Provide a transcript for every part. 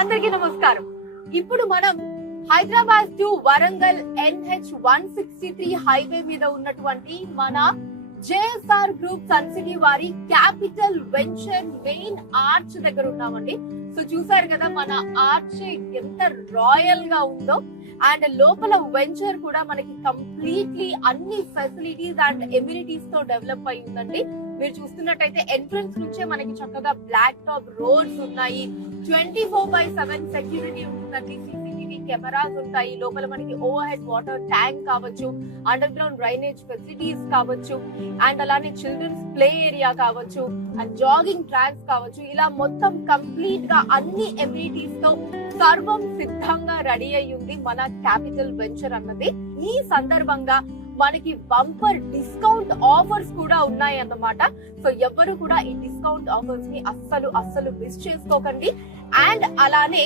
అందరికీ నమస్కారం. ఇప్పుడు మనం Hyderabad to Warangal NH 163 highway మీద ఉన్నటువంటి మన జేఎస్ఆర్ గ్రూప్ సన్ సిటీ వారి క్యాపిటల్ వెంచర్ మెయిన్ ఆర్చ్ దగ్గర ఉన్నామండి. సో చూసారు కదా మన ఆర్చ్ ఎంత రాయల్ గా ఉందో. అండ్ లోపల వెంచర్ కూడా మనకి కంప్లీట్లీ అన్ని ఫెసిలిటీస్ అండ్ ఎమ్యూనిటీస్ తో డెవలప్ అయి ఉందండి. మీరు చూస్తున్నట్టయితే ఎంట్రన్స్ నుంచే మనకి చక్కగా బ్లాక్ టాప్ రోడ్స్ ఉన్నాయి, 24/7 సెక్యూరిటీ ఉంటుందండి, CCTV కెమెరాస్ ఉంటాయి, లోపల మనకి ఓవర్ హెడ్ వాటర్ ట్యాంక్ కావచ్చు, అండర్ గ్రౌండ్ డ్రైనేజ్ ఫెసిలిటీస్ కావచ్చు, అండ్ అలానే చిల్డ్రన్స్ ప్లే ఏరియా కావచ్చు, అండ్ జాగింగ్ ట్రాక్స్ కావచ్చు, ఇలా మొత్తం కంప్లీట్ గా అన్ని ఎమ్యూనిటీస్ తో సర్వం సిద్ధంగా రెడీ అయి ఉంది మన క్యాపిటల్ వెంచర్ అన్నది. ఈ సందర్భంగా మనకి బంపర్ డిస్కౌంట్ ఆఫర్స్ కూడా ఉన్నాయి అన్నమాట. సో ఎవరు కూడా ఈ డిస్కౌంట్ ఆఫర్స్ ని అస్సలు మిస్ చేసుకోకండి. అండ్ అలానే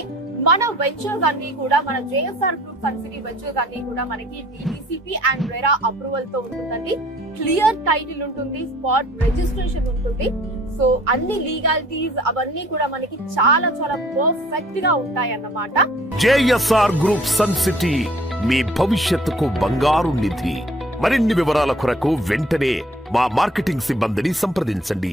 మన వెంచర్స్ అన్ని కూడా మన JSR group Sun City ventures అన్ని కూడా మనకి DTCP అండ్ రెరా అప్రూవల్ తో ఉంటుందండి. క్లియర్ టైటిల్ ఉంటుంది, స్పాట్ రిజిస్ట్రేషన్ ఉంటుంది. సో అన్ని లీగాలిటీస్ అవన్నీ కూడా మనకి చాలా పర్ఫెక్ట్ గా ఉంటాయి అన్నమాట. జేఎస్ఆర్ గ్రూప్ సన్ సిటీ మీ భవిష్యత్తుకు బంగారు నిధి. మరిన్ని వివరాల కొరకు వెంటనే మా మార్కెటింగ్ సిబ్బందిని సంప్రదించండి.